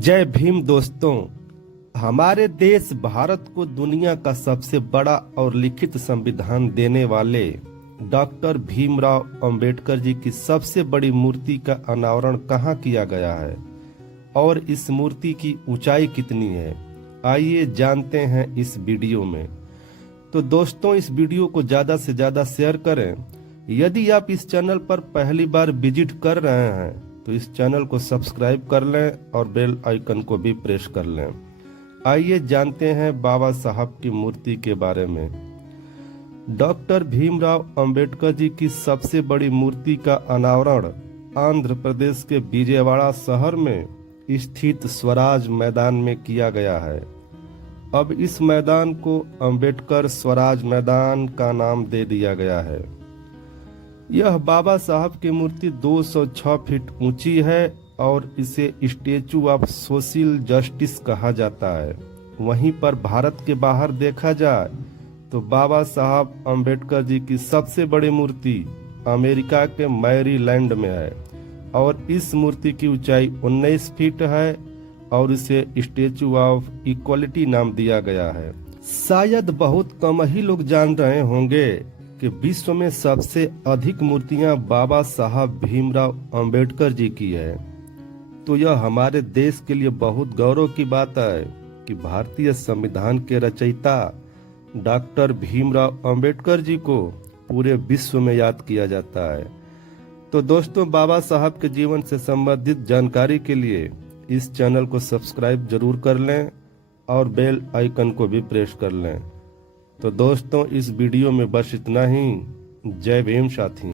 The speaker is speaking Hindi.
जय भीम दोस्तों। हमारे देश भारत को दुनिया का सबसे बड़ा और लिखित संविधान देने वाले डॉक्टर भीमराव अंबेडकर जी की सबसे बड़ी मूर्ति का अनावरण कहाँ किया गया है और इस मूर्ति की ऊंचाई कितनी है, आइए जानते हैं इस वीडियो में। तो दोस्तों, इस वीडियो को ज़्यादा से ज़्यादा शेयर करें। यदि आप इस चैनल पर पहली बार विजिट कर रहे हैं तो इस चैनल को सब्सक्राइब कर लें और बेल आइकन को भी प्रेस कर लें। आइए जानते हैं बाबा साहब की मूर्ति के बारे में। डॉक्टर भीमराव अंबेडकर जी की सबसे बड़ी मूर्ति का अनावरण आंध्र प्रदेश के विजयवाड़ा शहर में स्थित स्वराज मैदान में किया गया है। अब इस मैदान को अंबेडकर स्वराज मैदान का नाम दे दिया गया है। यह बाबा साहब की मूर्ति 206 फीट ऊंची है और इसे स्टैचू ऑफ सोशल जस्टिस कहा जाता है। वहीं पर भारत के बाहर देखा जाए तो बाबा साहब अंबेडकर जी की सबसे बड़ी मूर्ति अमेरिका के मैरीलैंड में है और इस मूर्ति की ऊंचाई 19 फीट है और इसे स्टैचू ऑफ इक्वलिटी नाम दिया गया है। शायद बहुत कम ही लोग जान रहे होंगे कि विश्व में सबसे अधिक मूर्तियां बाबा साहब भीमराव अंबेडकर जी की है। तो यह हमारे देश के लिए बहुत गौरव की बात है कि भारतीय संविधान के रचयिता डॉक्टर भीमराव अंबेडकर जी को पूरे विश्व में याद किया जाता है। तो दोस्तों, बाबा साहब के जीवन से संबंधित जानकारी के लिए इस चैनल को सब्सक्राइब जरूर कर लें और बेल आइकन को भी प्रेस कर लें। तो दोस्तों, इस वीडियो में बस इतना ही। जय भीम साथी।